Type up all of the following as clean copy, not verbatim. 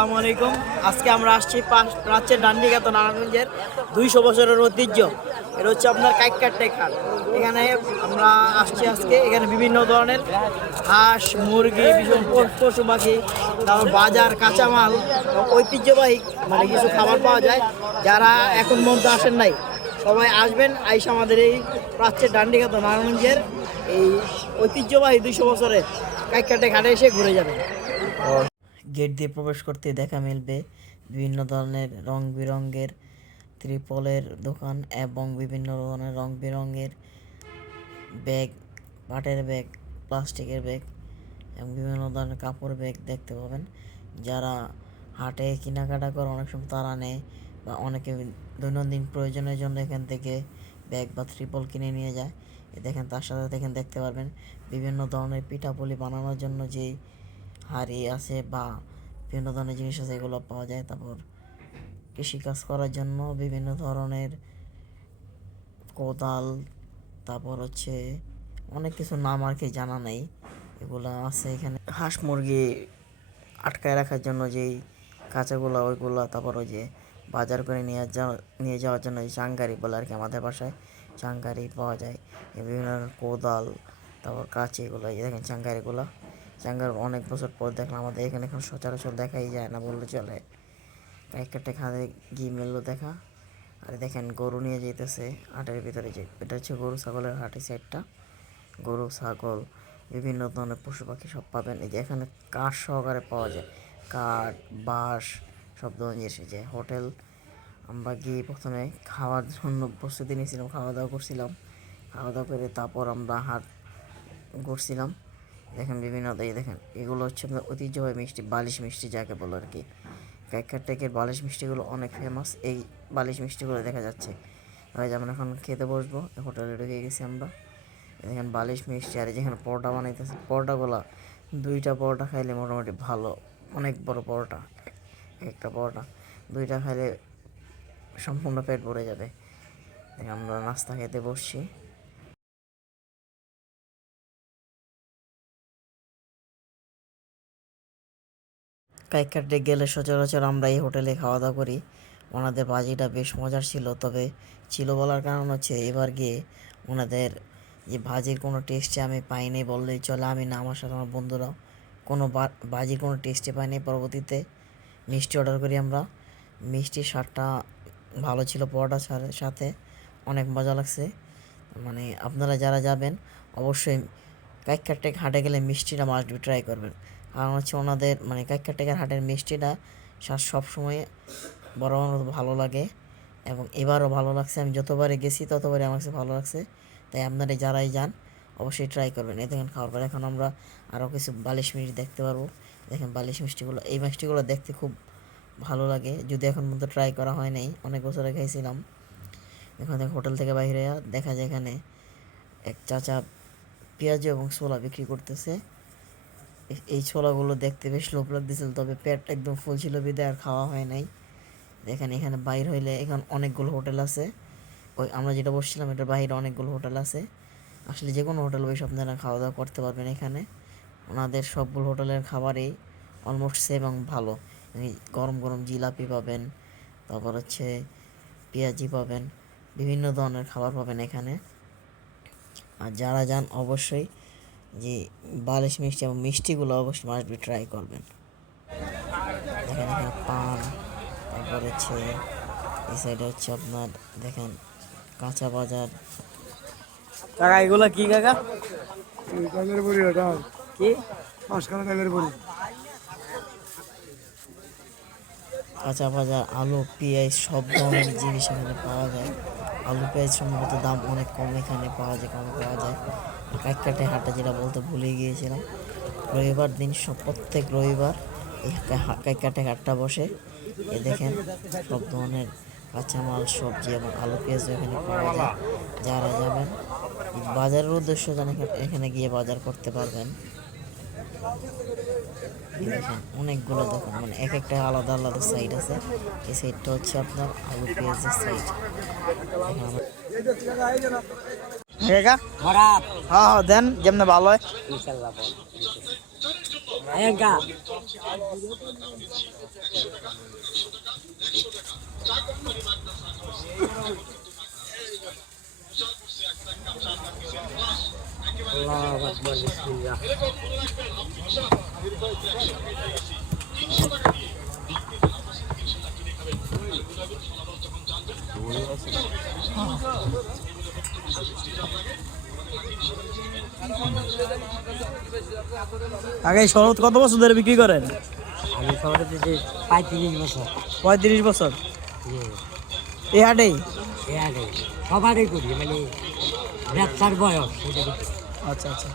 আসসালামু আলাইকুম। আজকে আমরা আসছি প্রাচ্যের ডান্ডিঘাট নারায়ণগঞ্জের 200 বছরের ঐতিহ্য। এটা হচ্ছে আপনার কাইক্কারটেক হাট। এখানে আমরা আসছি আজকে। এখানে বিভিন্ন ধরনের হাঁস, মুরগি, বিভিন্ন পশু পাখি, তারপর বাজার, কাঁচামাল, ঐতিহ্যবাহী মানে কিছু খাবার পাওয়া যায়। যারা এখন মধ্যে আসেন নাই, সবাই আসবেন, আইসা আমাদের এই প্রাচ্যের ডান্ডিঘাট নারায়ণগঞ্জের এই ঐতিহ্যবাহী 200 বছরের কাইক্কারটেক হাটে এসে ঘুরে যাবেন। গেট দিয়ে প্রবেশ করতে দেখা মিলবে বিভিন্ন ধরনের রং বেরঙের ত্রিপলের দোকান এবং বিভিন্ন ধরনের রং বেরঙের ব্যাগ, পাটের ব্যাগ, প্লাস্টিকের ব্যাগ এবং বিভিন্ন ধরনের কাপড় ব্যাগ দেখতে পাবেন। যারা হাটে কেনাকাটা করে অনেক সময় তারা নেয় বা অনেকে দৈনন্দিন প্রয়োজনের জন্য এখান থেকে ব্যাগ বা ত্রিপল কিনে নিয়ে যায়। দেখেন তার সাথে দেখেন দেখতে পারবেন বিভিন্ন ধরনের পিঠাপুলি বানানোর জন্য যে হাঁড়ি আছে বা বিভিন্ন ধরনের জিনিস আছে এগুলো পাওয়া যায়। তারপর কৃষিকাজ করার জন্য বিভিন্ন ধরনের কোদাল, তারপর হচ্ছে অনেক কিছু নাম আর কি জানা নেই, এগুলো আছে এখানে। হাঁস মুরগি আটকায় রাখার জন্য যেই কাঁচাগুলো ওইগুলো, তারপর ওই যে বাজার করে নিয়ে যাওয়ার জন্য যে চাঙ্গারি বলে আর কি আমাদের বাসায়, চাঙ্গারি পাওয়া যায়। বিভিন্ন ধরনের কোদাল, তারপর কাঁচি, এগুলো দেখেন চাঙ্গারিগুলো। চাঙ্গার অনেক বছর পর দেখলাম, আমাদের এখানে এখন সচরাচর দেখাই যায় না বললে চলে। একটা খাদে গিয়ে মিলল দেখা। আর দেখেন গরু নিয়ে যেতেছে হাটের ভিতরে, যে এটা হচ্ছে গরু ছাগলের হাটের সাইডটা। গরু ছাগল বিভিন্ন ধরনের পশু পাখি সব পাবেন। এই যে এখানে কাঠ সহকারে পাওয়া যায়, কাঠ, বাঁশ, সব ধরনের জিনিস। যে হোটেল আমরা গিয়ে প্রথমে খাওয়ার জন্য প্রস্তুতি নিয়েছিলাম, খাওয়া দাওয়া করছিলাম। খাওয়া দাওয়া করে তারপর আমরা হাট ঘুরছিলাম। দেখেন বিভিন্ন দেখেন এগুলো হচ্ছে আপনার ঐতিহ্যবাহী মিষ্টি, বালিশ মিষ্টি যাকে বলো আর কি। কাইক্কারটেকের বালিশ মিষ্টিগুলো অনেক ফেমাস। এই বালিশ মিষ্টিগুলো দেখা যাচ্ছে। আমরা এখন খেতে বসবো, হোটেলে ঢুকে গেছি আমরা। দেখেন বালিশ মিষ্টি। আর যেখানে পরোটা বানাইতেছে, পরোটাগুলো 2টা পরোটা খাইলে মোটামুটি ভালো, অনেক বড় পরোটা। একটা পরোটা 2টা খাইলে সম্পূর্ণ পেট ভরে যাবে। আমরা নাস্তা খেতে বসছি। কাইক্কারটেক গেলে সচরাচর আমরা এই হোটেলে খাওয়া দাওয়া করি। ওনাদের ভাজিটা বেশ মজার ছিল, তবে ছিল বলার কারণ হচ্ছে এবার গিয়ে ওনাদের যে ভাজির কোনো টেস্টে আমি পাইনি বললেই চলে। আমি না, আমার সাথে আমার বন্ধুরাও কোনো ভাজির কোনো টেস্টে পাইনি। পরবর্তীতে মিষ্টি অর্ডার করি আমরা। মিষ্টির স্বাদটা ভালো ছিল, পরোটার সাথে অনেক মজা লাগছে। মানে আপনারা যারা যাবেন অবশ্যই কাইক্কারটেক হাটে গেলে মিষ্টিটা মাস্ট বি ট্রাই করবেন। কারণ হচ্ছে ওনাদের মানে কাইক্কারটেকের হাটের মিষ্টিটা স্বাদ সবসময় বরাবর ভালো লাগে এবং এবারও ভালো লাগছে। আমি যতবারে গেছি ততবারই আমার কাছে ভালো লাগছে। তাই আপনারা যারাই যান অবশ্যই ট্রাই করবেন। এই দেখেন খাওয়ার পর এখন আমরা আরও কিছু বালিশ মিষ্টি দেখতে পারবো। দেখেন বালিশ মিষ্টিগুলো, এই মিষ্টিগুলো দেখতে খুব ভালো লাগে, যদি এখন পর্যন্ত ট্রাই করা হয় নাই, অনেক বছর আগে খাইছিলাম। এখন হোটেল থেকে বাইরে দেখা যায় এখানে এক চাচা পেঁয়াজ এবং ছোলা বিক্রি করতেছে। এই ছোলাগুলো দেখতে বেশ লোভ লাগতেছিল, তবে পেট একদম ফুল ছিল বিদায় আর খাওয়া হয় নাই। দেখেন এখানে বাইর হইলে এখানে অনেকগুলো হোটেল আছে। ওই আমরা যেটা বসছিলাম এটার বাইরে অনেকগুলো হোটেল আছে। আসলে যে কোনো হোটেল বসে আপনারা খাওয়া দাওয়া করতে পারবেন এখানে। ওনাদের সবগুলো হোটেলের খাবারই অলমোস্ট সেম এবং ভালো। গরম গরম জিলাপি পাবেন, তারপর হচ্ছে পেঁয়াজি পাবেন, বিভিন্ন ধরনের খাবার পাবেন এখানে। আর যারা যান অবশ্যই যে বালিশ মিষ্টি এবং মিষ্টিগুলো অবশ্যই মাস্ট বি ট্রাই করবেন। দেখেন এখানে পান, তারপর হচ্ছে এই সাইডে হচ্ছে আপনার দেখেন কাঁচা বাজার। কাকা এগুলো কি কাকা? তেলের বড়ি, ওটা কি মাসকালা তেলের বড়ি। কাঁচা বাজার, আলু, পেঁয়াজ, সব ধরনের জিনিস এখানে পাওয়া যায়। আলু পেঁয়াজ সম্ভবত দাম অনেক কম এখানে পাওয়া যায়, কম পাওয়া যায়। কাইক্কারটেক হাটে যেটা বলতে ভুলে গিয়েছিলাম, রবিবার দিন প্রত্যেক রবিবার এই কাইক্কারটেক হাটটা বসে। এ দেখেন সব ধরনের কাঁচামাল, সবজি এবং আলু পেঁয়াজ এখানে পাওয়া যায়। যারা যাবেন বাজারের উদ্দেশ্য জানেন এখানে গিয়ে বাজার করতে পারবেন। দেখেন অনেকগুলো দোকান, মানে এক একটা আলাদা আলাদা সাইড আছে। এই সাইডটা হচ্ছে আপনার আলু পেঁয়াজের সাইড। হ্যাঁ হ্যাঁ দেন যেমন ভালো হয়। Ayanka. Allahu Akbar, bismillah. আগে শরৎ কত বছর ধরে বিক্রি করেন? আমি শহরে যে 35 বছর 35 বছর এই হাটেই? আরে সবারই করি মানে ব্যবসার বয়স সেটা কি। আচ্ছা আচ্ছা।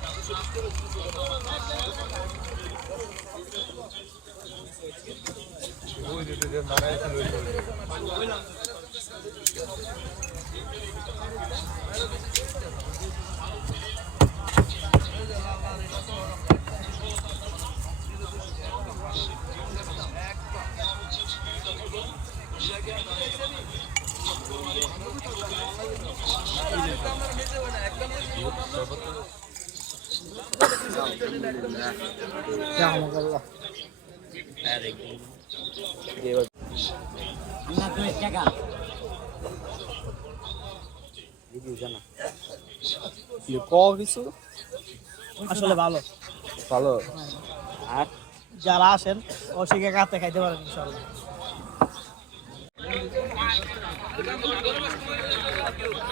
আমরা 2 টাকা কিছু আসলে ভালো ভালো আর যারা আসেন অশিকে কাতে খাইতে পারেন ইনশাআল্লাহ।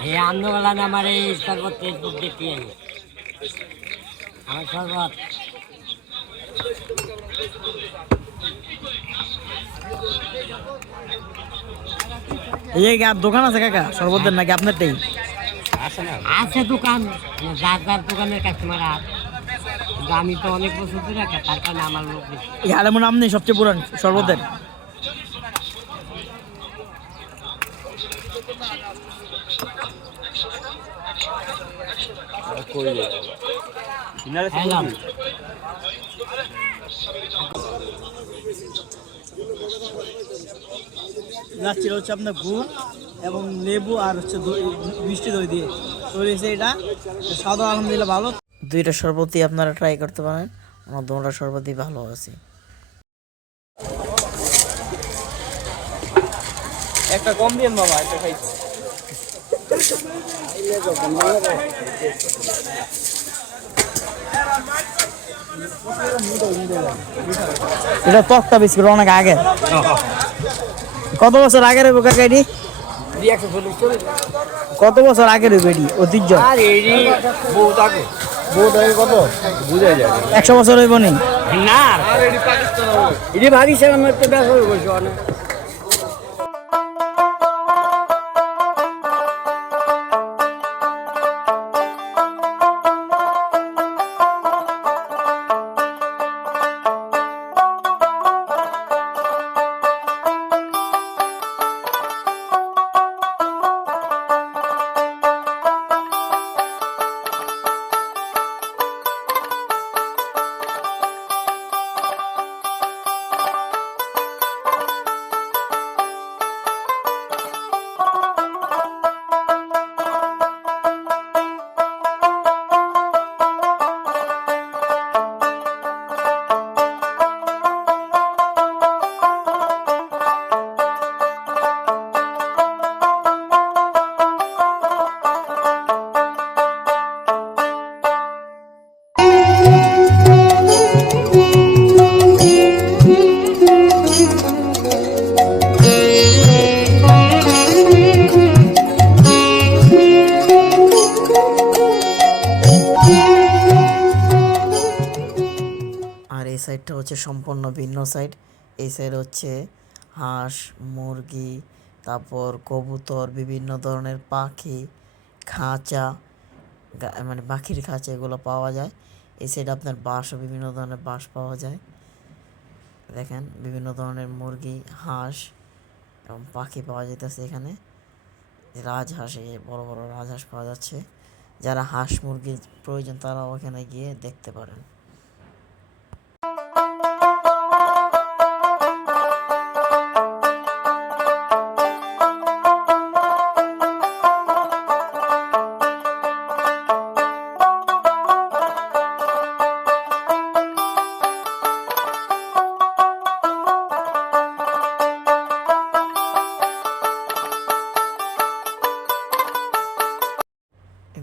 এই আন্দোলন আমার এই শরবত ফেসবুক দেখি আমার শরবত এই যে দোকান আছে কাকা শরবতের নাকি আপনারটাই? আছে দোকান, যার যার দোকানের কাস্টমার আর কিন্তু আমি তো অনেক বছর ধরে তার কারণে আমার লোক বেশি। এই হালে মনে আপনি সবচেয়ে পুরান শরবতের? হ্যালো যাচ্ছিল হচ্ছে আপনার গুড় এবং লেবু আর হচ্ছে মিষ্টি দই দিয়ে তৈরি হয়েছে এটা। সাদা আলহামদুলিল্লাহ ভালো। দুইটা শরবতই আপনারা ট্রাই করতে পারেন, আমার দুটো শরবতই ভালো আছে। একটা কম দিন বাবা, একটা খাইছি। এটা তক্তা বিস্কুট অনেক আগে। কত বছর আগের কাকা এটি? কত বছর আগের এটি ঐতিহ্য? কত 100 বছর হইব নি? না এটি ভাবিছিলাম একটু ব্যবসা করছি অনেক। আর এই সাইডটা হচ্ছে সম্পূর্ণ ভিন্ন সাইড। এই সাইড হচ্ছে হাঁস, মুরগি, তারপর কবুতর, বিভিন্ন ধরনের পাখি, খাঁচা, মানে পাখির খাঁচা এগুলো পাওয়া যায়। এই সাইডে আপনার বাঁশও, বিভিন্ন ধরনের বাঁশ পাওয়া যায়। দেখেন বিভিন্ন ধরনের মুরগি, হাঁস এবং পাখি পাওয়া যাইতেছে এখানে। রাজহাঁস, এই বড় বড় রাজহাঁস পাওয়া যাচ্ছে। যারা হাঁস মুরগির প্রয়োজন তারা ওখানে গিয়ে দেখতে পারেন।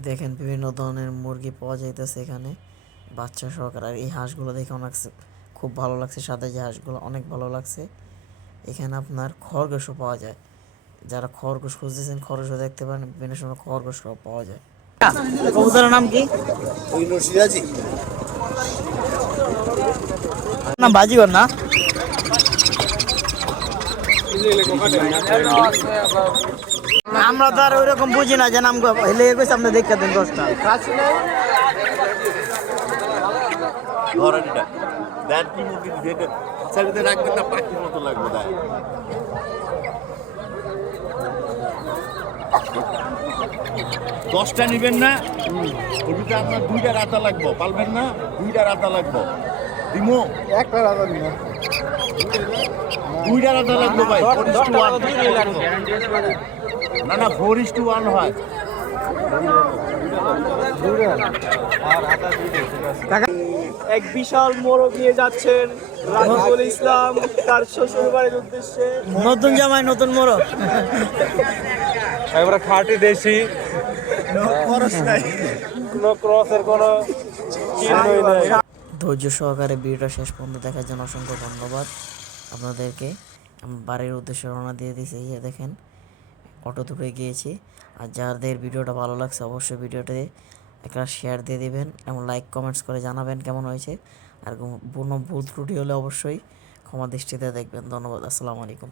দেখেন বিভিন্ন ধরনের মুরগি পাওয়া যাইতেছে এখানে বাচ্চা সহকারে। আর এই হাঁসগুলো দেখে অনেক খুব ভালো লাগছে, সাদা যে হাঁসগুলো অনেক ভালো লাগছে। এখানে আপনার খরগোশও পাওয়া যায়, যারা খরগোশ খুঁজতেছেন খরগোশও দেখতে পারেন, বিভিন্ন সময় খরগোশও পাওয়া যায়। কবুতরের নাম কি? নাম বাজিগর না? আমরা তো আর ওইরকম বুঝি না যে নাম হেলে গেছে আপনি দেখতে দেন 10টা। ধরেন এটা দেন কি মুরগি দিয়ে খাঁচার ভিতরে রাখবেন না পাখির মতো লাগবে দেয় 10টা নিবেন না ওর ভিতরে আপনার 2টা রাতা লাগবে পালবেন না 2টা রাতা লাগবে দিমো একটা রাজা দিন 2টা রাতা লাগবে ভাই 4:1 না না 4:1 হয় এক বিশাল মোরগ নিয়ে যাচ্ছেন রাকিবুল ইসলাম তার শ্বশুর বাড়ির উদ্দেশ্যে। নতুন জামাই নতুন মোরগ। এবারে খাঁটি দেশি, কোনো ক্রসের কোনো চিহ্নই নেই। ধৈর্য সহকারে ভিডিওটা শেষ পর্যন্ত দেখার জন্য অসংখ্য ধন্যবাদ আপনাদেরকে। আমি বাড়ির উদ্দেশ্যে রওনা দিয়ে দিয়েছি, এই যে দেখেন অটো ধরে গিয়েছি। আর যাদের ভিডিওটা ভালো লাগছে অবশ্যই ভিডিওতে একটা শেয়ার দিয়ে দিবেন এবং লাইক কমেন্টস করে জানাবেন কেমন হয়েছে। আর কোনো ভুল ত্রুটি হলে অবশ্যই ক্ষমা দৃষ্টিতে দেখবেন। ধন্যবাদ, আসসালামু আলাইকুম।